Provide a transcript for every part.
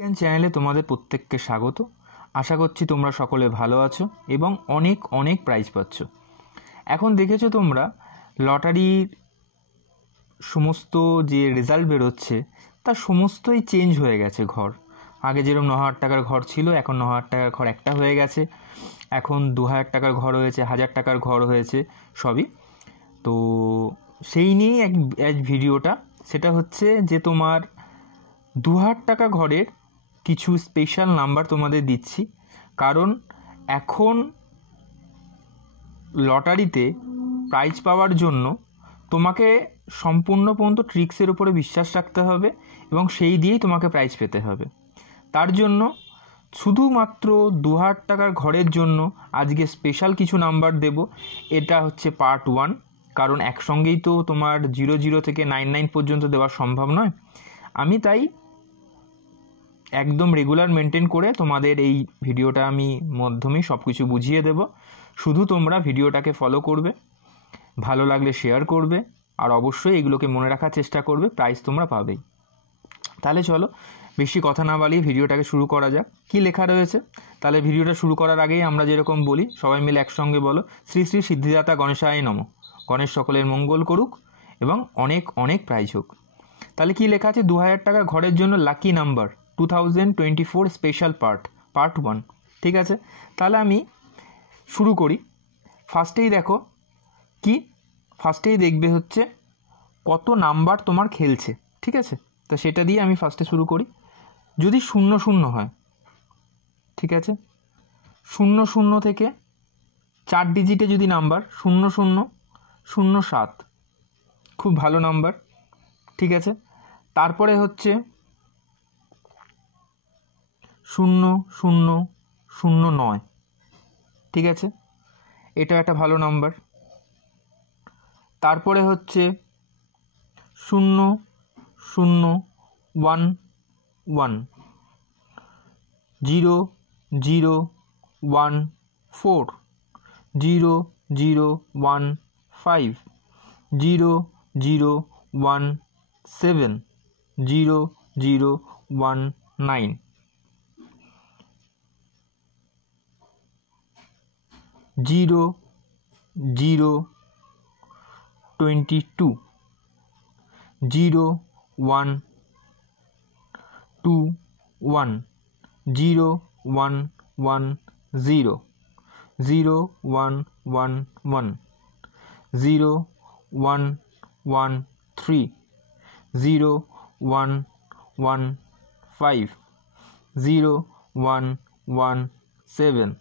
বিজ্ঞান চ্যানেলে তোমাদের প্রত্যেককে স্বাগত। আশা করছি তোমরা সকলে ভালো আছো এবং অনেক অনেক প্রাইজ পাচ্ছ। এখন দেখেছো তোমরা লটারির সমস্ত যে রেজাল্ট বেরোচ্ছে তার সমস্তই চেঞ্জ হয়ে গেছে ঘর। আগে যেরকম 9,000 টাকার ঘর ছিল, এখন 9,000 টাকার ঘর একটা হয়ে গেছে, এখন 2,000 টাকার ঘর হয়েছে, 1,000 টাকার ঘর হয়েছে, সবই। তো সেই নিয়েই এক ভিডিওটা, সেটা হচ্ছে যে তোমার 2,000 টাকা ঘরের কিছু স্পেশাল নাম্বার তোমাদের দিচ্ছি। কারণ এখন লটারিতে প্রাইজ পাওয়ার জন্য তোমাকে সম্পূর্ণ পর্যন্ত ট্রিক্সের উপরে বিশ্বাস রাখতে হবে এবং সেই দিয়েই তোমাকে প্রাইজ পেতে হবে। তার জন্য শুধুমাত্র 2,000 টাকার ঘরের জন্য আজকে স্পেশাল কিছু নাম্বার দেব। এটা হচ্ছে পার্ট 1, কারণ একসঙ্গেই তো তোমার 00 থেকে 99 পর্যন্ত দেওয়া সম্ভব নয়। আমি তাই একদম রেগুলার মেনটেন করে তোমাদের এই ভিডিওটা আমি মাধ্যমেই সব কিছু বুঝিয়ে দেব। শুধু তোমরা ভিডিওটাকে ফলো করবে, ভালো লাগলে শেয়ার করবে, আর অবশ্যই এগুলোকে মনে রাখার চেষ্টা করবে, প্রাইজ তোমরা পাবেই। তাহলে চলো বেশি কথা না বালিয়ে ভিডিওটাকে শুরু করা যাক। কি লেখা রয়েছে তাহলে ভিডিওটা শুরু করার আগেই আমরা যেরকম বলি, সবাই মিলে একসঙ্গে বলো, শ্রী শ্রী সিদ্ধিদাতা গণেশায় নমঃ। গণেশ সকলের মঙ্গল করুক এবং অনেক অনেক প্রাইজ হোক। তাহলে কি লেখা আছে? 2,000 টাকা ঘরের জন্য লাকি নাম্বার 2024 স্পেশাল পার্ট 1। ঠিক আছে, তাহলে আমি শুরু করি। ফার্স্টেই দেখো কি, ফার্স্টেই দেখবে হচ্ছে কত নাম্বার তোমার খেলছে। ঠিক আছে, তো সেটা দিয়ে আমি ফার্স্টে শুরু করি। যদি 00 হয়, ঠিক আছে, 00 থেকে 4 ডিজিটে যদি নাম্বার 0007, খুব ভালো নাম্বার। ঠিক আছে, তারপরে হচ্ছে 0009, ঠিক আছে, এটা একটা ভালো নাম্বার। তারপরে হচ্ছে 0011, 0014, 0015, 0017, 0019, 0022, 0121, 0110, 0111, 0113, 0115, 0117,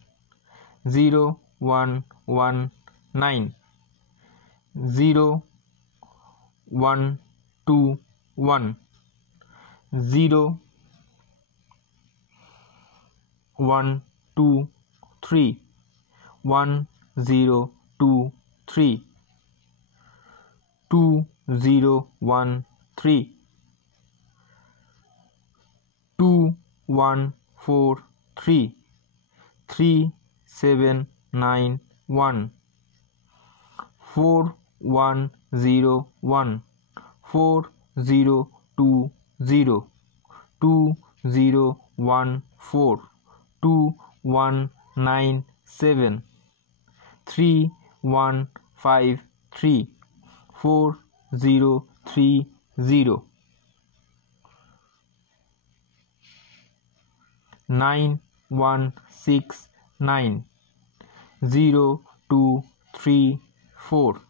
0119, 0121, 0123, 1023, 2013, 2143, 3791, 4101, 4020, 2014, 2197, 3153, 4030, 9169, 0234,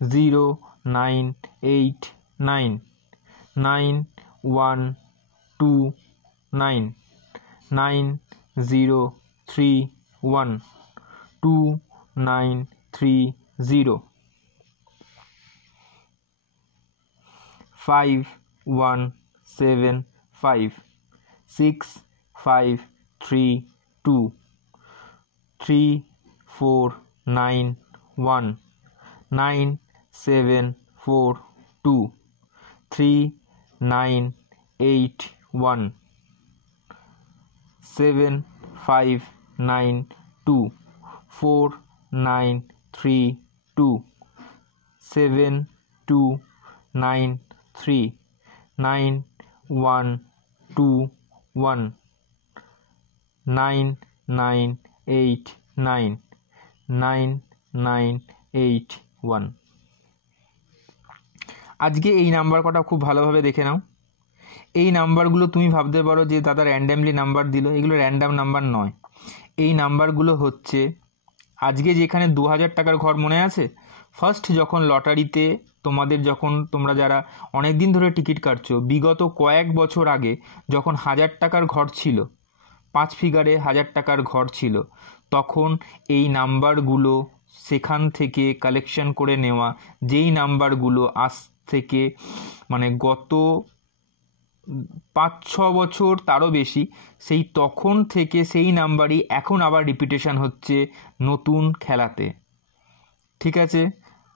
0989, 9129, 9031, 2930, 5175, 6532, 3491, 9742, 3981, 7592, 4932, 7293, 9124, 1 9 9 8 9 9 9 8 1। আজকে এই নাম্বার কটা খুব ভালোভাবে দেখে নাও। এই নাম্বারগুলো তুমি ভাবতে পারো যে দাদা র্যান্ডামলি নাম্বার দিল, এগুলো র্যান্ডাম নাম্বার নয়। এই নাম্বারগুলো হচ্ছে আজকে যেখানে 2000 টাকার ঘর মনে আছে, ফার্স্ট যখন লটারিতে তোমরা যারা অনেক দিন ধরে টিকিট কাটছো, বিগত কয়েক বছর আগে যখন 1000 টাকার ঘর ছিল, 5 ফিগারে 1000 টাকার ঘর ছিল, তখন এই নাম্বারগুলো সেখান থেকে কালেকশন করে নেওয়া, যেই নাম্বারগুলো আজ থেকে মানে গত 5-6 বছর তারও বেশি, সেই তখন থেকে সেই নাম্বারই এখন আবার রিপিটেশন হচ্ছে নতুন খেলাতে। ঠিক আছে,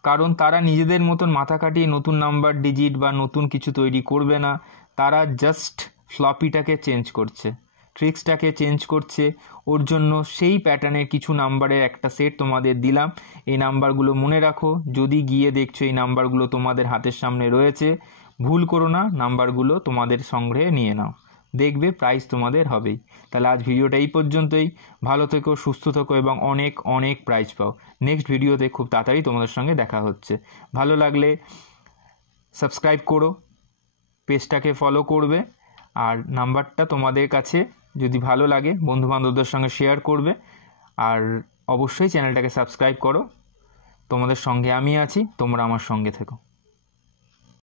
কারণ তারা নিজেদের মতন মাথা কাটিয়ে নতুন নাম্বার ডিজিট বা নতুন কিছু তৈরি করবে না, তারা জাস্ট ফ্লপিটাকে চেঞ্জ করছে, ট্রিক্সটাকে চেঞ্জ করছে। ওর জন্য সেই প্যাটার্নের কিছু নাম্বারের একটা সেট তোমাদের দিলাম। এই নাম্বারগুলো মনে রাখো, যদি গিয়ে দেখছো এই নাম্বারগুলো তোমাদের হাতের সামনে রয়েছে, ভুল করো না, নাম্বারগুলো তোমাদের সংগ্রহে নিয়ে নাও, দেখবে প্রাইজ তোমাদের হবেই। তাহলে আজ ভিডিওটা এই পর্যন্তই। ভালো থেকো, সুস্থ থেকো এবং অনেক অনেক প্রাইজ পাও। নেক্সট ভিডিওতে খুব তাড়াতাড়ি তোমাদের সঙ্গে দেখা হচ্ছে। ভালো লাগলে সাবস্ক্রাইব করো, পেজটাকে ফলো করবে, আর নাম্বারটা তোমাদের কাছে যদি ভালো লাগে বন্ধুবান্ধবদের সঙ্গে শেয়ার করবে, আর অবশ্যই চ্যানেলটাকে সাবস্ক্রাইব করো। তোমাদের সঙ্গে আমি আছি, তোমরা আমার সঙ্গে থেকো।